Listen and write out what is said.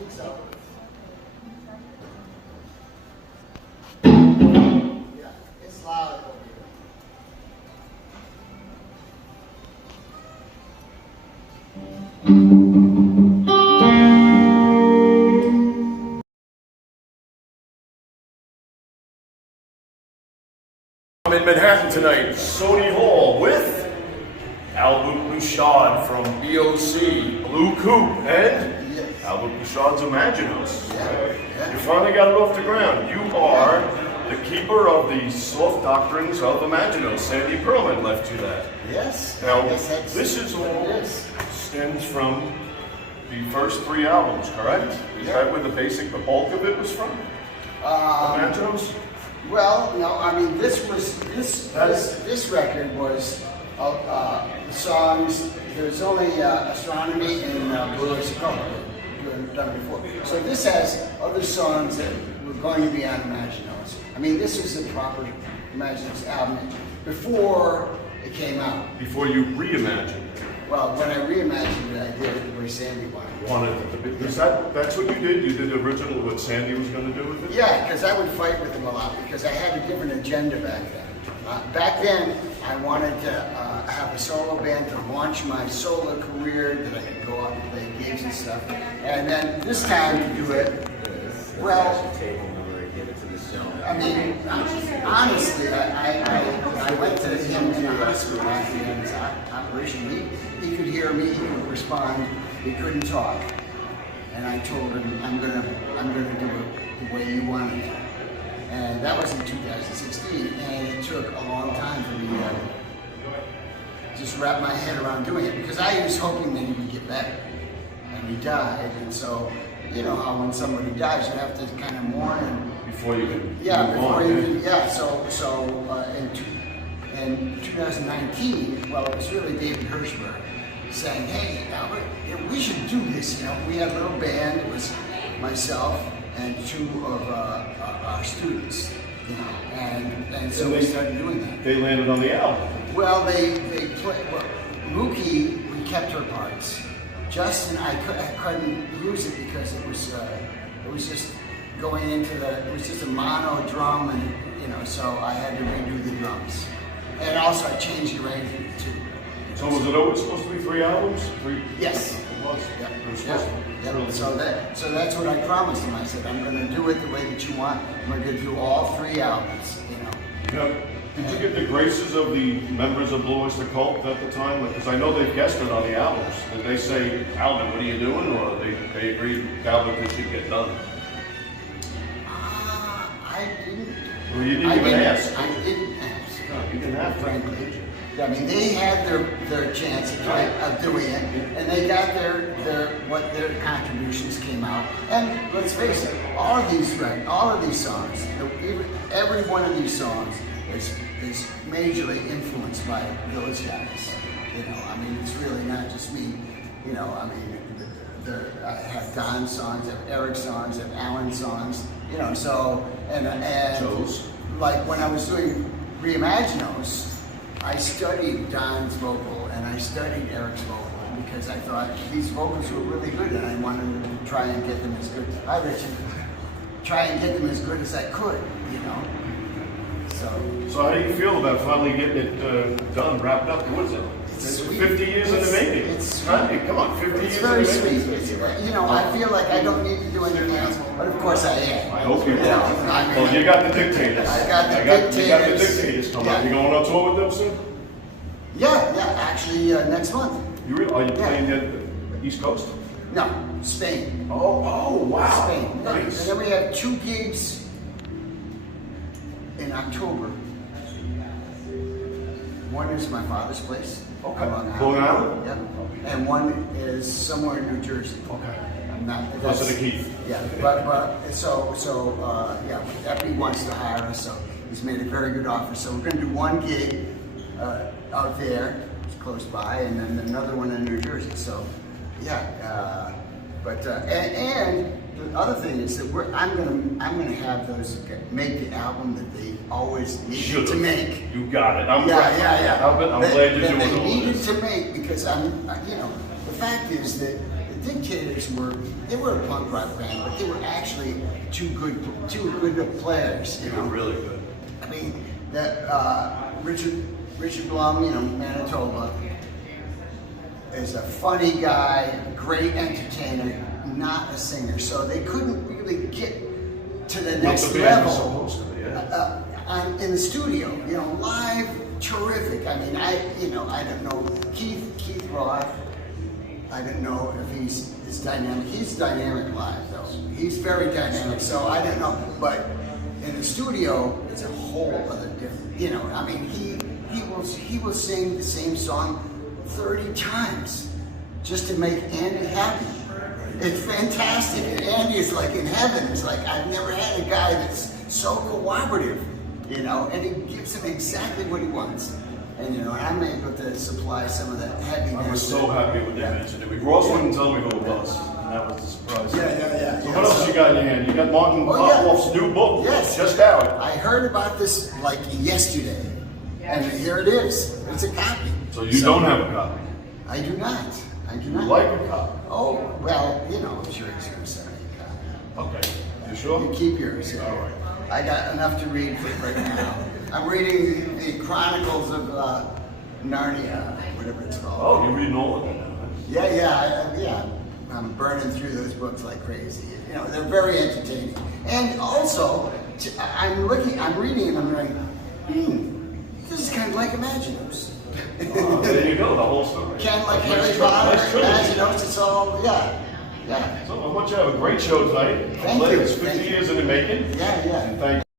think so. Yeah, it's loud over here. I'm in Manhattan tonight, Sony Hall, with Albert Bouchard from BOC, Blue Coupe, and Yes. Albert Bouchard's Imaginos. Yeah. You finally got it off the ground. You are the keeper of the soft doctrines of Imaginos. Sandy Pearlman left you that. Yes. Now, Yes, that's this is what all it is. stems from the first 3 albums, correct? Is Yeah. that where the bulk of it was from? Imaginos? Well, no, I mean this record was songs. There's only Astronomy and Blue Oyster Cult done before. So this has other songs that were going to be on Imaginos. I mean, this was the proper Imaginos album before it came out. Before you reimagined it. Well, when I reimagined it, I did it the way Sandy wanted. That's what you did? You did the original what Sandy was going to do with it? Yeah, because I would fight with him a lot because I had a different agenda back then. Back then, I wanted to have a solo band to launch my solo career, that I could go out and play gigs and stuff. And then this time to do it, well, I mean, honestly, I went to him in the hospital after his operation. He could hear me, he could respond, he couldn't talk. And I told him, I'm gonna do it the way you want it. And that was in 2016, and it took a long time for me to just wrap my head around doing it, because I was hoping that he would get better. And he died, and so, you know how when somebody dies, you have to kind of mourn and Before you can in 2019, well, it was really David Hirschberg saying, hey, Albert, we should do this. You know, we had a little band. It was myself and 2 of our students. You know, and so we started doing that. They landed on the album. Well, they played. Well, Mookie, we kept her parts. Justin, I couldn't use it because it was just going into it was just a mono drum, and you know, so I had to redo the drums. And also I changed the arrangement too. So was it always supposed to be 3 albums? 3? Yes. It was. Yeah. It was supposed to be. Yeah. Really So that's what I promised him. I said, I'm going to do it the way that you want. I'm going to do all 3 albums. You know. Now, did you get the graces of the members of Blue Oyster Cult at the time? Because I know they've guested on the albums. Did they say, Albert, what are you doing? Or they agreed, Albert, this should get done? I didn't. Well, you didn't even ask. I didn't ask. No, you didn't have to. Frankly. I mean, they had their chance of doing it, and they got their contributions came out. And let's face it, all of these songs, every one of these songs is majorly influenced by those guys. You know, I mean, it's really not just me. You know, I mean, I have Don's songs, I have Eric's songs, I have Alan's songs. You know, so and Joe's. Like when I was doing Reimaginos, I studied Don's vocal and I studied Eric's vocal because I thought these vocals were really good, and I wanted to try and get them as good. Hi, Richard. Try and get them as good as I could, you know. So how do you feel about finally getting it done, wrapped up? What is it? It's 50 years in the making. It's right? Come on, 50 years It's very in the making. sweet. You know, I feel like I don't need to do anything else, but of course I am. I hope you will. I mean, Well, you got the Dictators. I got the You got the Dictators. Dictators coming Yeah. up. You going on tour with them soon? Yeah, actually next month. Are you Yeah. playing the East Coast? No, Spain. Oh, wow. Spain. Nice. And then we have 2 gigs in October. One is my father's place. Okay. Long Long Island? Yep. And one is somewhere in New Jersey. Okay. I'm not. Close to the Keith. Yeah, but so yeah, Epi wants to hire us, so he's made a very good offer. So we're going to do 1 gig out there, it's close by, and then another one in New Jersey. So yeah, and the other thing is that I'm gonna have those make the album that they always needed to make. You got it. I'm Yeah. I'm glad you're doing They all needed this. to make because the fact is that Dictators they were a punk rock band, but they were actually two good players. They were really good. I mean, that Richard Blum, you know, Manitoba, is a funny guy, great entertainer, not a singer. So they couldn't really get to the next level in the studio. You know, live, terrific. I mean, I don't know Keith Roth. I don't know if he's dynamic. He's dynamic live though. He's very dynamic. So I don't know, but in the studio, it's a whole other different. You know, I mean, he will sing the same song 30 times just to make Andy happy. It's fantastic. And Andy is like in heaven. It's like, I've never had a guy that's so cooperative, you know, and he gives him exactly what he wants. And, you know, I'm able to supply some of that heaviness. I was so happy when they mentioned it. Ross wouldn't tell me who it was. And that was the surprise. Yeah. So what else you got in your hand? You got Martin Popoff's new book. Yes. Just out. I heard about this like yesterday. And here it is. It's a copy. So you don't have a copy? I do not. You like a copy? Oh, well, you know, I'm sure he's going to send me a copy. Okay. You sure? You keep yours. Yeah. All right. I got enough to read right now. I'm reading the Chronicles of Narnia, whatever it's called. Oh, you're reading all of them now? Yeah. I'm burning through those books like crazy. You know, they're very entertaining. And also, I'm reading and I'm like, this is kind of like Imaginos. Oh, there you go, the whole story. Kind of like Harry Potter, Imaginos, it's all, yeah. So I want you to have a great show tonight. Thank you. It's 50 years in the making. Yeah. And thank you.